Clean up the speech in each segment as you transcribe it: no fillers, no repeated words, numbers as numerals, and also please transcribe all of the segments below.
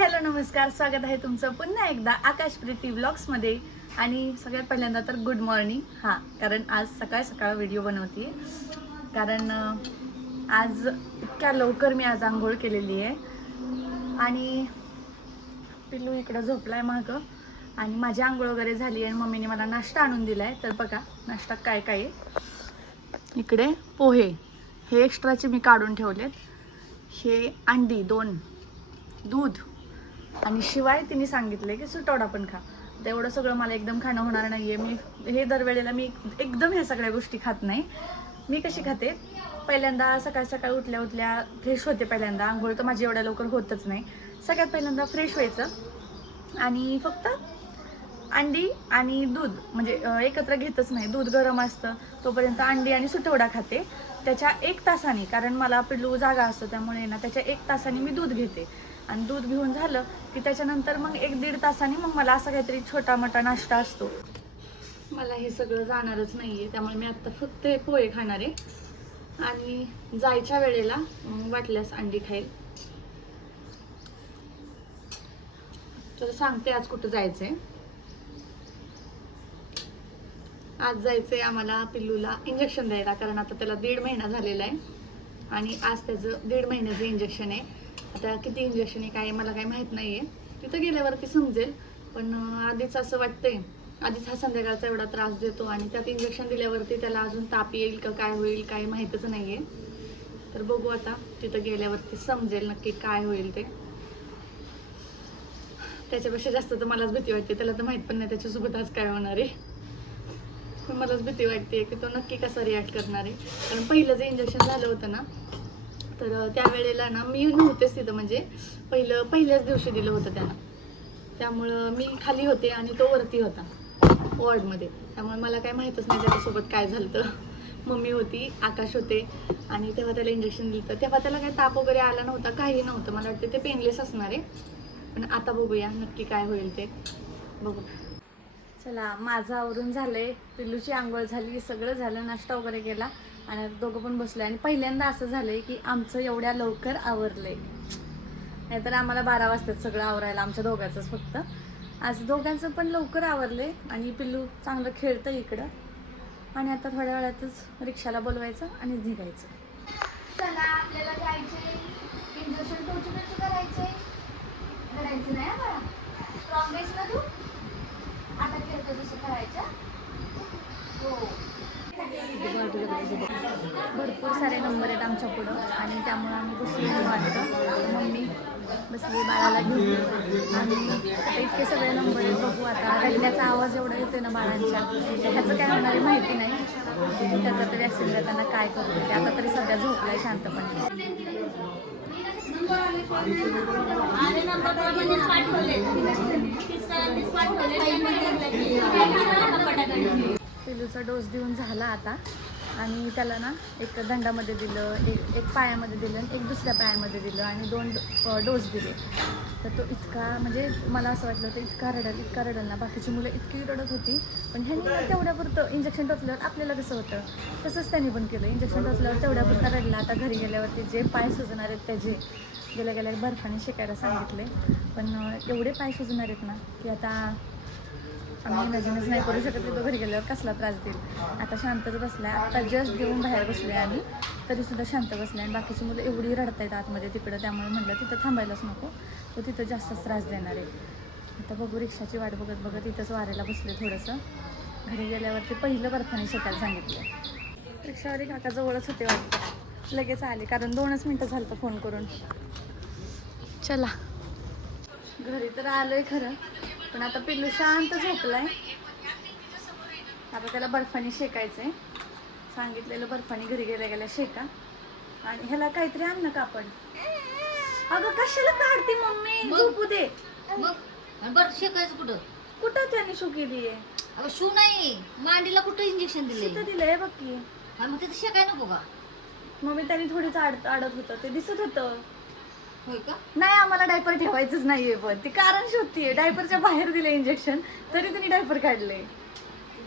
Hello नमस्कार, स्वागत आहे तुमचं पुन्हा एकदा आकाश प्रीती व्लॉग्समध्ये. आणि सगळ्यात पहिल्यांदा तर गुड मॉर्निंग. कारण आज सकाळ सकाळ व्हिडिओ बनवते, कारण आज इतक्या लवकर मी आज आंघोळ केलेली आहे. आणि पिल्लू इकडं झोपलाय मागं, आणि माझी आंघोळ वगैरे झाली आहे. मम्मीने मला नाश्ता आणून दिलाय. तर बघा नाश्ता काय काय आहे. इकडे पोहे हे एक्स्ट्राचे मी काढून ठेवलेत. हे अंडी 2, दूध, आणि शिवाय तिने सांगितले की सुटवडा पण खा. तेवढं सगळं मला एकदम खाणं होणार नाही आहे. मी हे दरवेळेला मी एकदम ह्या सगळ्या गोष्टी खात नाही. मी कशी खाते, पहिल्यांदा सकाळ सकाळ उठल्या उठल्या फ्रेश होते. पहिल्यांदा आंघोळ तर माझी एवढ्या लवकर होतच नाही. सगळ्यात पहिल्यांदा फ्रेश व्हायचं आणि फक्त अंडी आणि दूध म्हणजे एकत्र घेतच नाही. दूध गरम असतं तोपर्यंत अंडी आणि सुटवडा खाते. त्याच्या 1 तासाने, कारण मला पिल्लू जागा असतो त्यामुळे ना त्याच्या 1 तासाने मी दूध घेते. आणि दूध घेऊन झालं की त्याच्यानंतर मग 1-1.5 तासाने मग मला असा काहीतरी छोटा मोठा नाश्ता असतो. मला हे सगळं जाणारच नाही आहे, त्यामुळे मी आत्ता फक्त पोहे खाणार आहे. आणि जायच्या वेळेला वाटल्यास अंडी खाईल. तर सांगते आज कुठं जायचं आहे. आज जायचं आहे आम्हाला पिल्लूला इंजेक्शन द्यायला, कारण आता त्याला 1.5 महिना झालेला आहे. आणि आज त्याचं 1.5 महिन्याचं इंजेक्शन आहे. आता किती इंजेक्शन आहे काय मला काही माहीत नाही आहे, तिथं गेल्यावरती समजेल. पण आधीच असं वाटतंय, आधीच हा संध्याकाळचा एवढा त्रास देतो आणि त्यात इंजेक्शन दिल्यावरती त्याला अजून ताप येईल का काय होईल काही माहीतच नाही आहे. तर बघू आता तिथं गेल्यावरती समजेल नक्की काय होईल ते. त्याच्यापेक्षा जास्त तर मलाच भीती वाटते. त्याला तर माहीत पण नाही त्याच्यासोबत आज काय होणार आहे. पण मलाच भीती वाटते की तो नक्की कसा रिॲक्ट करणार आहे. कारण पहिलं जे इंजेक्शन झालं होतं ना, तर त्यावेळेला ना मी नव्हतेच तिथं. म्हणजे पहिल्याच दिवशी दिलं होतं त्यांना, त्यामुळं मी खाली होते आणि तो वरती होता वॉर्डमध्ये. त्यामुळे मला काय माहीतच नाही त्याच्यासोबत काय झालं. तर मम्मी होती, आकाश होते, आणि तेव्हा त्याला इंजेक्शन दिलं. तेव्हा त्याला काही ताप वगैरे आला नव्हता, काही नव्हतं. मला वाटतं ते पेनलेस असणार आहे. पण आता बघूया नक्की काय होईल ते बघू. चला, माझं आवरून झालंय, पिल्लूची आंघोळ झाली, सगळं झालं, नाश्ता वगैरे केला आणि दोघं पण बसले. आणि पहिल्यांदा असं झालंय की आमचं एवढ्या लवकर आवरलंय. नाहीतर आम्हाला 12 वाजतात सगळं आवरायला, आमच्या दोघांचंच फक्त. आज दोघांचं पण लवकर आवरलंय. आणि पिल्लू चांगलं खेळतं इकडं. आणि आता थोड्या वेळातच रिक्षाला बोलवायचं आणि निघायचं. चला, आपल्याला जायचंय. इंजेक्शन टोचू करायचंय. करायचं नाही मला. स्ट्रॉंग आहेस ना तू? आता खेळतो तसं करायचं. हो. भरपूर सारे नंबर आहेत आमच्या पुढं, आणि त्यामुळे आम्ही बसलो वाटतं. मम्मी बसली बाळाला घेऊन. आणि आता इतके सगळे नंबर आहेत. बघू आता रडण्याचा आवाज एवढा येतो ना बाळांच्या, ह्याचं काय होणार आहे माहिती नाही. त्याचा तरी ॲक्सिडेंट त्यांना काय करतो ते. आता तरी सध्या झोपलाय शांतपणे. पिलूचा डोस देऊन झाला आता. आणि त्याला ना एक दंडामध्ये दिलं, एक पायामध्ये दिलं, आणि एक दुसऱ्या पायामध्ये दिलं, आणि 2 डोस दिले. तर तो इतका, म्हणजे मला असं वाटलं होतं इतका रडल ना. बाकीची मुलं इतकी रडत होती. पण ह्यांनी तेवढ्यापुरतं इंजेक्शन टोचल्यावर आपल्याला कसं होतं तसंच त्यांनी पण केलं. इंजेक्शन टोचल्यावर तेवढ्यापुरता रडला. आता घरी गेल्यावरती जे पाय सुजणार आहेत त्याचे गेल्या बर्फाने शेकायला सांगितले. पण एवढे पाय सुजणार आहेत ना की आता आम्ही इमॅजिनच नाही करू शकत की तो घरी गेल्यावर कसला त्रास देईल. आता शांतच बसलाय. आत्ता जस्ट देऊन बाहेर बसले आणि तरीसुद्धा शांत बसले. आणि बाकीची मुलं एवढी रडत आहेत आतमध्ये तिकडं, त्यामुळे म्हटलं तिथं थांबायलाच नको, तो तिथं जास्त त्रास देणार आहे. आता बघू, रिक्षाची वाट बघत बघत इथंच वाऱ्याला बसले थोडंसं. घरी गेल्यावरती पहिलं बर्फाने शेकायला सांगितलं. रिक्षावाले काका जवळच होते वाटतं, लगेच आले, कारण 2च मिनटं झालं फोन करून. चला, घरी तर आलोय खरं, पण आता पिल्लू शांत झोपलाय. आता त्याला बर्फाने शेकायचंय. सांगितलेलं बर्फाने घरी गेल्या शेका. आणि ह्याला काहीतरी आण ना कापड. अगं कशाला काढते मम्मी, झोपू दे. मग बरं शेकायचं कुठं? कुठं त्याने शू केली आहे? अगं शू नाही, मांडीला कुठं इंजेक्शन दिले? दिलंय बघ की. मग तिथं शेकाय नको का? मम्मी त्याने थोडीच आडत होतं, ते दिसत होतं. होय का? नाही, आम्हाला डायपर ठेवायचंच नाहीये. पण ती कारण शोधतीये. डायपरच्या बाहेर दिले इंजेक्शन, तरी त्यांनी डायपर काढले.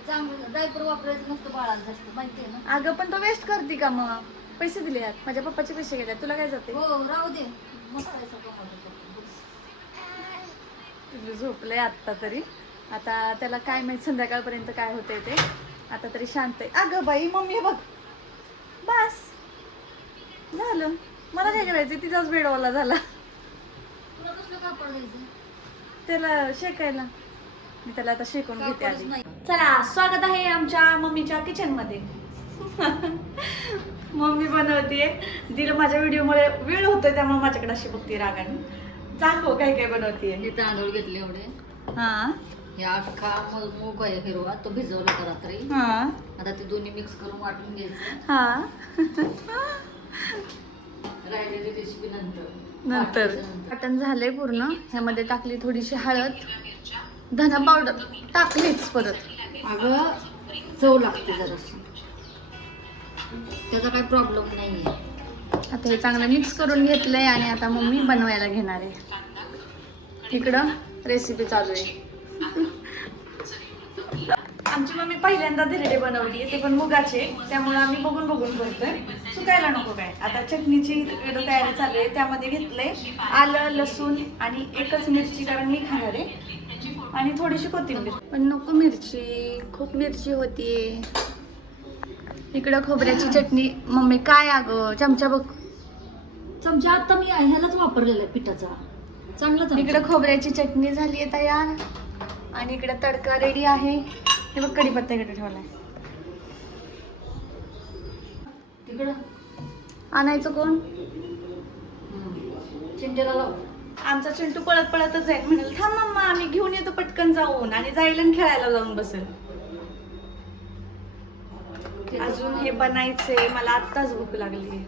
चांगलं डायपर वापरायचं नसतं बाळाला जास्त, माहिती आहे ना. अगं पण तो वेस्ट करते का? मग पैसे दिले आहेत, माझ्या पप्पाचे पैसे गेले, तुला काय जाते? हो, राहू दे. मग करायचं का? पिल्लू झोपलंय आत्ता तरी. आता त्याला काय माहित संध्याकाळपर्यंत काय होतंय ते. आता तरी शांत आहे. अगं बाई मम्मी बघ, बस झालं. मला काय करायचं, तिचाच बेडवाला झाला. तुला कसलं कापड घ्यायचं? त्याला शेकायला मी त्याला आता शेकून घेते कापडच आधी. नाही. चला, स्वागत आहे आमच्या मम्मीच्या किचन मध्ये. मम्मी बनवतीये. तिला माझ्या व्हिडिओमुळे वेळ होतोय त्यामुळे माझ्याकडे अशी बघते रागाने. दाखव काय काय बनवतीये. हे तांदूळ घेतले एवढे. हा हे अख्खा मूग आहे हिरवा, तो भिजवला होता रात्री. हा आता ते दोन्ही मिक्स करून वाटून घ्यायचं. हा राहिलेली रेसिपी नंतर नंतर वाटण झालंय पूर्ण. ह्यामध्ये टाकली थोडीशी हळद, धना पावडर टाकलीच परत. अगं चव लागते जराशी, त्याचा काही प्रॉब्लेम नाहीये. आता हे चांगलं मिक्स करून घेतलंय आणि आता मम्मी बनवायला घेणार आहे. इकडं रेसिपी चालू आहे. आमची मम्मी पहिल्यांदा धिरडे बनवली, ते पण मुगाचे, त्यामुळे आम्ही बघून बघून करतोय. सुकायला नको काय. आता चटणीची तयारी चालू आहे. त्यामध्ये घेतलंय आलं, लसूण आणि एकच मिरची, कारण मी खाणार आहे, आणि थोडीशी कोथिंबीर. पण नको मिरची, खूप मिरची होतीये. इकडं खोबऱ्याची चटणी. मम्मी काय अगं, चमचा बघ. चमचा आता मी ह्यालाच वापरलेला आहे पिठाचा, चांगला चमचा. इकडं खोबऱ्याची चटणी झाली आहे तयार, आणि इकडे तडका रेडी आहे. हे बघ, कढीपत्ता इकडे ठेवलाय. तिकडं आणायचं कोण? चिंटेला लाव. आमचा चिंटू पळत पळतच जाईल. म्हणाल थांब मम्मा आम्ही घेऊन येतो पटकन जाऊन, आणि जाईल आणि खेळायला जाऊन बसेल. अजून हे बनायचंय. मला आत्ताच भूक लागली.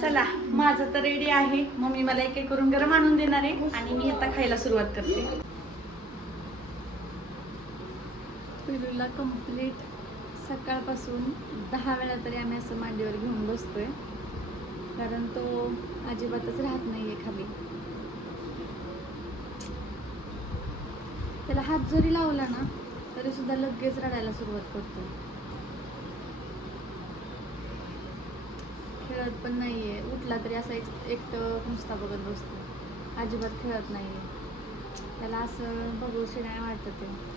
चला, माझं तर रेडी आहे. मम्मी मला एक एक करून गरम आणून देणार आहे, आणि मी आता खायला सुरुवात करते. पिलूला कंप्लीट सकाळपासून 10 वेळा तरी आम्ही असं मांडीवर घेऊन बसतोय, कारण तो अजिबातच राहत नाहीये खाली. त्याला हात जरी लावला ना तरी सुद्धा लगेच रडायला सुरुवात करतो. खेळत पण नाहीये. उठला तरी असा एकटं नुसता बघत बसतो. अजिबात खेळत नाहीये. त्याला असं बघूशी नाही वाटत आहे.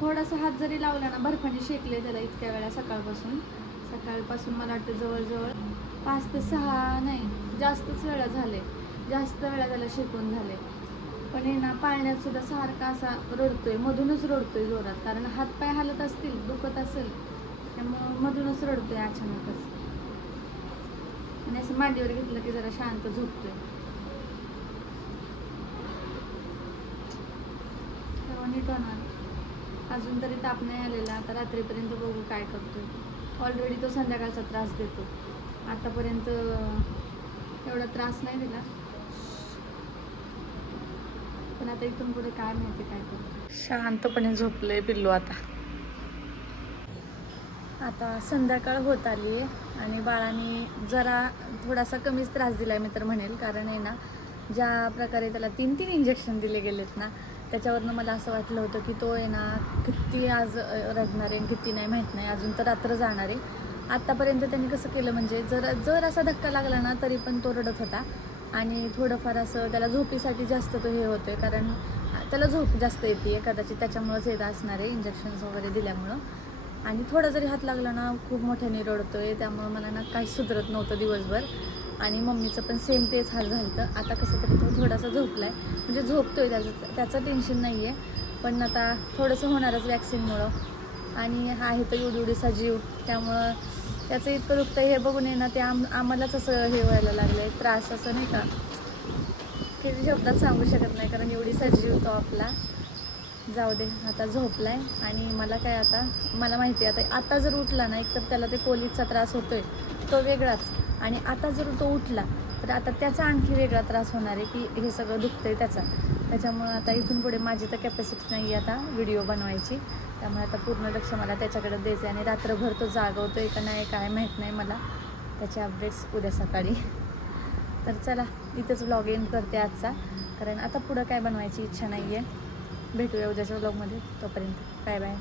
थोडासा हात जरी लावला ना, बर्फाने शेकले त्याला इतक्या वेळा सकाळपासून मला वाटतं जवळजवळ 5 ते 6 नाही, जास्तच वेळा झाले. जास्त वेळा त्याला शेकून झाले. पण हे ना, पाळण्यात सुद्धा सारखा असा रडतोय, मधूनच रडतोय जोरात, कारण हातपाय हालत असतील, दुखत असेल, त्यामुळं मधूनच रडतोय अचानकच. आणि असं मांडीवर घेतलं की जरा शांत झोपतोय. तेव्हा नीट होणार. अजून तरी ताप नाही आलेला. आता रात्रीपर्यंत बघू काय करतोय. ऑलरेडी तो संध्याकाळचा त्रास देतो. आतापर्यंत एवढा त्रास नाही दिला, पण आता इथून पुढे काय माहिती काय करतो. शांतपणे झोपलंय पिल्लू. आता संध्याकाळ होत आली आहे, आणि बाळाने जरा थोडासा कमीच त्रास दिला आहे मी तर म्हणेल. कारण आहे ना, ज्या प्रकारे त्याला 3 इंजेक्शन दिले गेलेत ना, त्याच्यावरनं मला असं वाटलं होतं की तो आहे ना किती आज रडणार आहे, किती नाही माहीत नाही. अजून तर रात्र जाणार आहे. आत्तापर्यंत त्यांनी कसं केलं म्हणजे जर असा धक्का लागला ना तरी पण तो रडत होता, आणि थोडंफार असं त्याला झोपीसाठी जास्त तो हे होतोय, कारण त्याला झोप जास्त येते कदाचित, त्याच्यामुळंच येत असणार आहे इंजेक्शन्स वगैरे दिल्यामुळं. आणि थोडा जरी हात लागला ना खूप मोठ्याने रडतोय. त्यामुळं मला ना काहीच सुधरत नव्हतं दिवसभर. आणि मम्मीचं पण सेम तेच हाल झालं. आता कसं तरी तो थोडासा झोपला आहे, म्हणजे झोपतोय, त्याचं टेन्शन नाही आहे. पण आता थोडंसं होणारच वॅक्सिनमुळं. आणि हा आहे तर एवढीसा जीव, त्यामुळं त्याचं इतकं दुखतं हे बघून आहे ना, ते आम्हालाच असं हे व्हायला लागलं आहे, त्रास असं नाही का, किती शब्दात सांगू शकत नाही. कारण एवढीसा जीव तो आपला. जाऊ दे, आता झोपलाय. आणि मला काय, आता मला माहिती आहे आता जर उठला ना, एक तर त्याला ते कोलीचा त्रास होतोय तो वेगळाच, आणि आता जर तो उठला तर आता त्याचा आणखी वेगळा त्रास होणार आहे की हे सगळं दुखतंय त्याच्यामुळं आता इथून पुढे माझी तर कॅपॅसिटी नाही आहे आता व्हिडिओ बनवायची. त्यामुळे आता पूर्ण लक्ष मला त्याच्याकडे द्यायचं आहे. आणि रात्रभर तो जागवतोय का नाही काय माहीत नाही मला. त्याचे अपडेट्स उद्या सकाळी. तर चला इथेच व्लॉग एंड करते आजचा, कारण आता पुढं काय बनवायची इच्छा नाही आहे. भेटूया उद्याच्या व्लॉगमध्ये. तोपर्यंत बाय बाय.